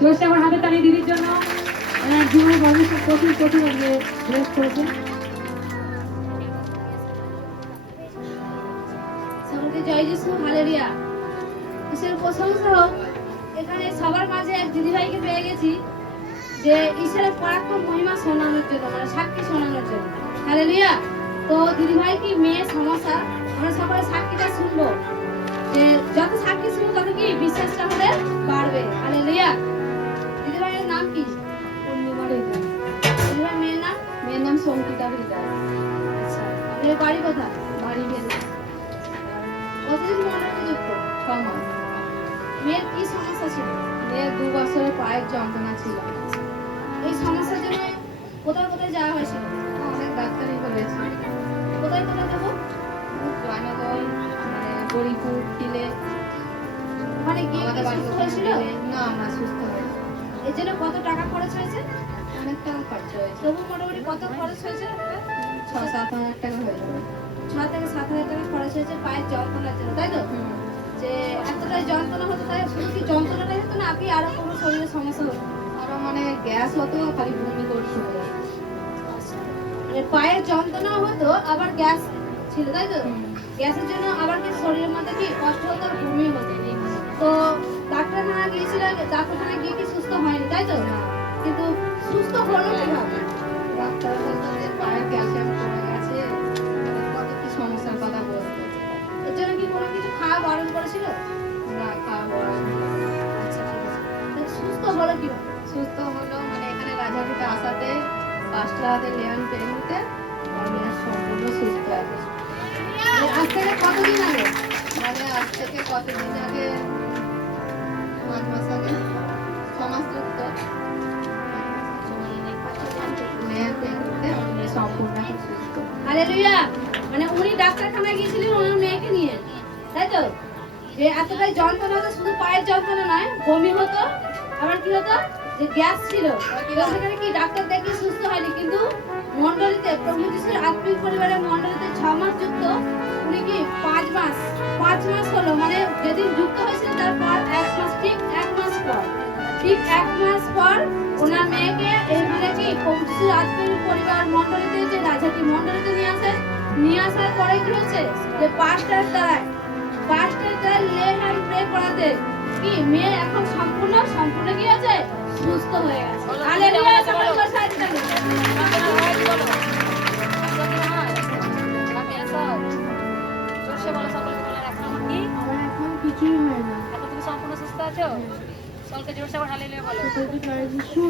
জোরসে আমার হাতে তালি দিদির জন্য জীবনে ভবিষ্যৎ প্রচুর প্রচুর ড্রেস করেছে। সকলকে জয় যিশু, হালেলুয়া। ঈশ্বরের প্রশংসা হোক। এখানে সবার মাঝে এক দিদিভাইকে পেয়ে গেছি যে ঈশ্বরের পরাক্রম মহিমা শোনানোর জন্য, মানে সাক্ষী শোনানোর জন্য। হালেলুয়া। তো দিদিভাই কি মেয়ের সমস্যা, আমরা সকলে সাক্ষীটা শুনবো, যে যত সাক্ষী শুনবো তত কি বিশ্বাসটা আমাদের বাড়বে। হালেলুয়া। দিদিভাইয়ের নাম কি? পূর্ণিমা রেখা। দিদিভাই মেয়ের নাম? মেয়ের নাম সঙ্গীতা হৃদয়। আচ্ছা, আপনার বাড়ি কোথায়? বাড়ি ভেতরে। কতদিন মন্ডলে যুক্ত? 6 মাস। মেয়ের কি সমস্যা ছিল? মেয়ের 2 বছরের পায়ের যন্ত্রণা ছিল। এই সমস্যার জন্য কোথায় কোথায় যাওয়া হয়েছিল? অনেক ডাক্তারই বলেছে। কোথায় কোথায় দেবো? জয়নগর, গরিপুর, টিলে। মানে গিয়ে কি আমাদের বাড়ি সুস্থ হয়েছিল? না, না সুস্থ হয়েছে। এর জন্য কত টাকা খরচ হয়েছে? অনেক টাকা খরচ হয়েছে। তবু মোটামুটি কত খরচ হয়েছে? 6-7 হাজার টাকা হয়ে যাবে। 6 থেকে 7 হাজার টাকা খরচ হয়েছে পায়ের যন্ত্রণার জন্য, তাই তো? যে এতটাই যন্ত্রণা হতো, তাই শুধু কি যন্ত্রণাটাই হতো না আপনি আরো কোনো শরীরের সমস্যা হতো? আরো মানে গ্যাস হতো, খালি বমি করতে হতো। মানে পায়ের যন্ত্রণা হতো আবার গ্যাস ছিল, তাই তো? গ্যাসের জন্য আবার কি শরীরের মধ্যে কি কষ্ট হতো আর বমি হতো। তো ডাক্তারখানা গিয়েছিল, ডাক্তারখানা গিয়ে কি সুস্থ হয়নি, তাই তো? কিন্তু সুস্থ হলো কিভাবে? ডাক্তার বলতো যে পায়ের ক্যালসিয়াম কমে গেছে, কত কি সমস্যার কথা বলতো। এর জন্য কি কোনো কিছু খাওয়া বারণ করেছিল? না, খাওয়া আচ্ছা, ঠিক আছে। তো সুস্থ হলো কিভাবে? সুস্থ হলো মানে এখানে রাজারহাটে আসাতে 5টা হাতে লেয়ান পেয়ে নিতে আমি আর সম্পূর্ণ সুস্থ আছে। আজ থেকে কতদিন আগে? মানে আজ থেকে কতদিন আগে, 5 মাস আগে, 6 মাস যুক্ত লেয়ান পেয়ে নিতে আমি সম্পূর্ণ এখন সুস্থ। হালেলুয়া। মানে উনি ডাক্তারখানায় গিয়েছিলেন ওনার মেয়েকে নিয়ে, তাই তো? যে এতটাই যন্ত্রণা হতো, শুধু পায়ের যন্ত্রণা নয়, বমি হতো, আবার কি হতো যে গ্যাস ছিল। এবার সেখানে কি ডাক্তার দেখে সুস্থ হয়নি, কিন্তু মন্ডলীতে প্রভু যিশুর আত্মিক পরিবারের মন্ডলীতে 6 মাস যুক্ত, উনি কি 5 মাস হলো, মানে যেদিন যুক্ত হয়েছিল তারপর 1 মাস, ঠিক 1 মাস পর, ঠিক 1 মাস পর ওনার মেয়েকে এইখানে কি প্রভু যিশুর আত্মিক পরিবার মন্ডলীতে, যে রাজাটি মন্ডলীতে নিয়ে আসার পরে কি হচ্ছে যে পাঁচটার দ্বারা লে হ্যান্ড প্রে করাতে কি মেয়ে এখন সম্পূর্ণ কি আছে, সুস্থ হয়ে গেছে। হালেলুয়া। সকল বসাই দিন। আমার এখন কিছুই হয় না। এখন তুমি সম্পূর্ণ সুস্থ আছো? সকলকে জোরসে আবার হালেলুয়া বলো। সকলকে জয় যিশু,